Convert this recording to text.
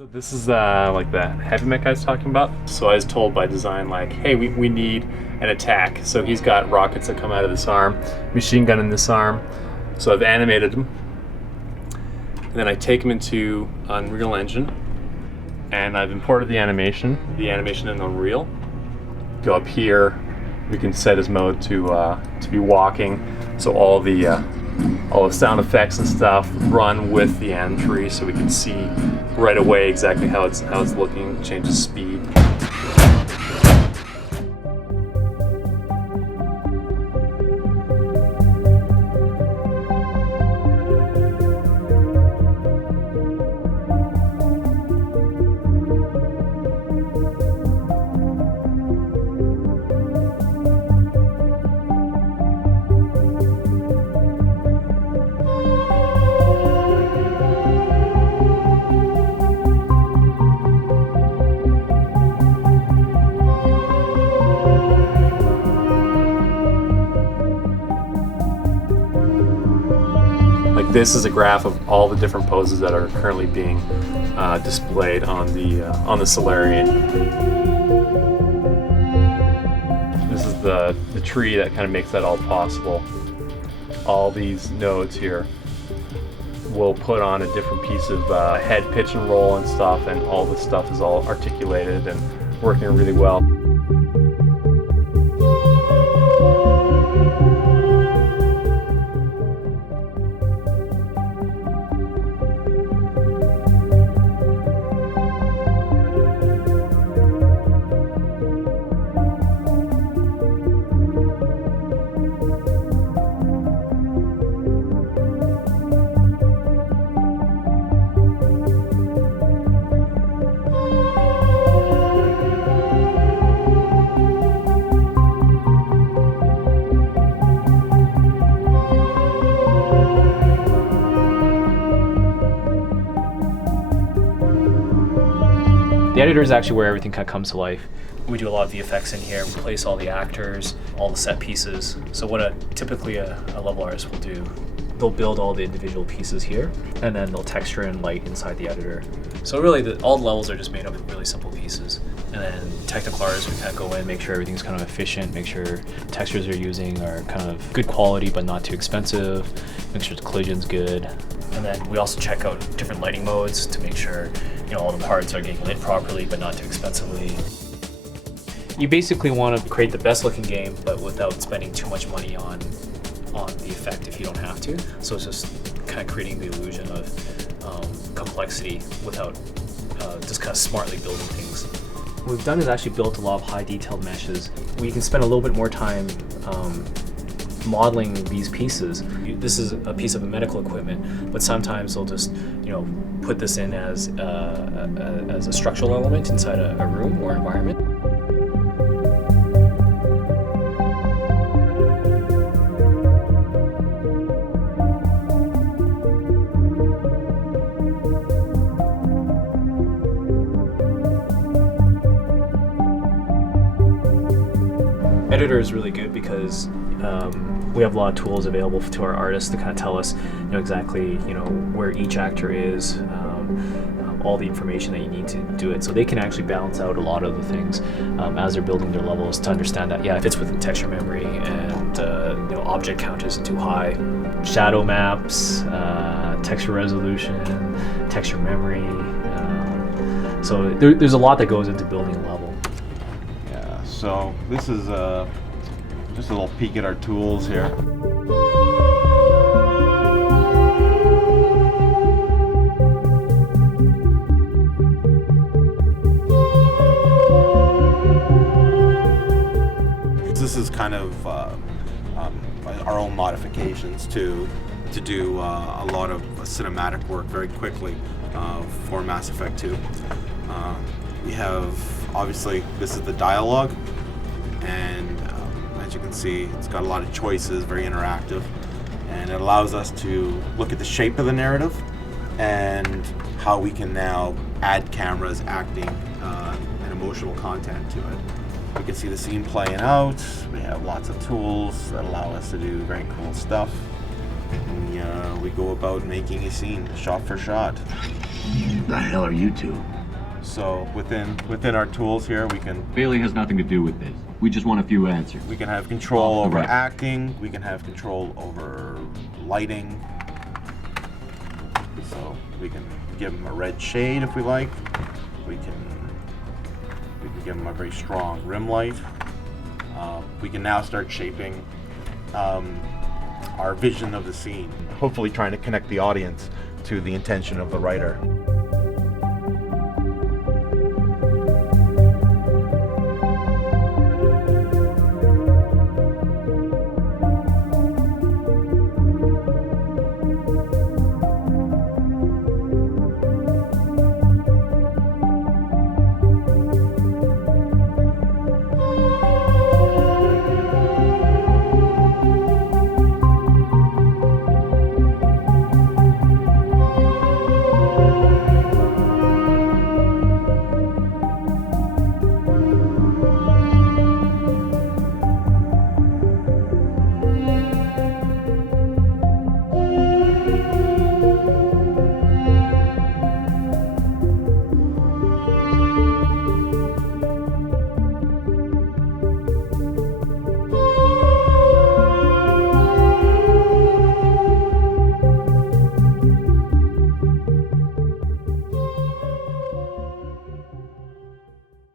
So this is like the heavy mech I was talking about. So I was told by design, like, hey, we need an attack. So he's got rockets that come out of this arm, machine gun in this arm. So I've animated him. And then I take him into Unreal Engine. And I've imported the animation in Unreal. Go up here, we can set his mode to be walking. So all the sound effects and stuff run with the anim tree, so we can see right away exactly how it's looking, changes speed. This is a graph of all the different poses that are currently being displayed on the Solarian. This is the tree that kind of makes that all possible. All these nodes here will put on a different piece of head, pitch, and roll and stuff, and all this stuff is all articulated and working really well. The editor is actually where everything kind of comes to life. We do a lot of VFX in here. We place all the actors, all the set pieces. So what typically a level artist will do, they'll build all the individual pieces here, and then they'll texture and light inside the editor. So really, all the levels are just made up of really simple pieces. And then technical artists, we kind of go in, make sure everything's kind of efficient, make sure textures you're using are kind of good quality but not too expensive, make sure the collision's good. And then we also check out different lighting modes to make sure all the parts are getting lit properly but not too expensively. You basically want to create the best looking game but without spending too much money on the effect if you don't have to. So it's just kind of creating the illusion of complexity without just kind of smartly building things. What we've done is actually built a lot of high detailed meshes. We can spend a little bit more time modeling these pieces. This is a piece of medical equipment, but sometimes they'll just put this in as a structural element inside a room or environment. Editor is really good because we have a lot of tools available to our artists to kind of tell us exactly where each actor is, all the information that you need to do it. So they can actually balance out a lot of the things as they're building their levels to understand that, it fits within texture memory and object count isn't too high. Shadow maps, texture resolution, texture memory. So there's a lot that goes into building a level. Yeah, so this is just a little peek at our tools here. This is kind of our own modifications to do a lot of cinematic work very quickly for Mass Effect 2. We have, obviously, this is the dialogue, and as you can see, it's got a lot of choices, very interactive, and it allows us to look at the shape of the narrative and how we can now add cameras, acting, and emotional content to it. We can see the scene playing out. We have lots of tools that allow us to do very cool stuff. We go about making a scene, shot for shot. The hell are you two? So within our tools here, we can Bailey has nothing to do with this. We just want a few answers. we can have control Off the over record. acting. We can have control over lighting. So we can give him a red shade if we like. We can give him a very strong rim light. We can now start shaping our vision of the scene. Hopefully trying to connect the audience to the intention of the writer.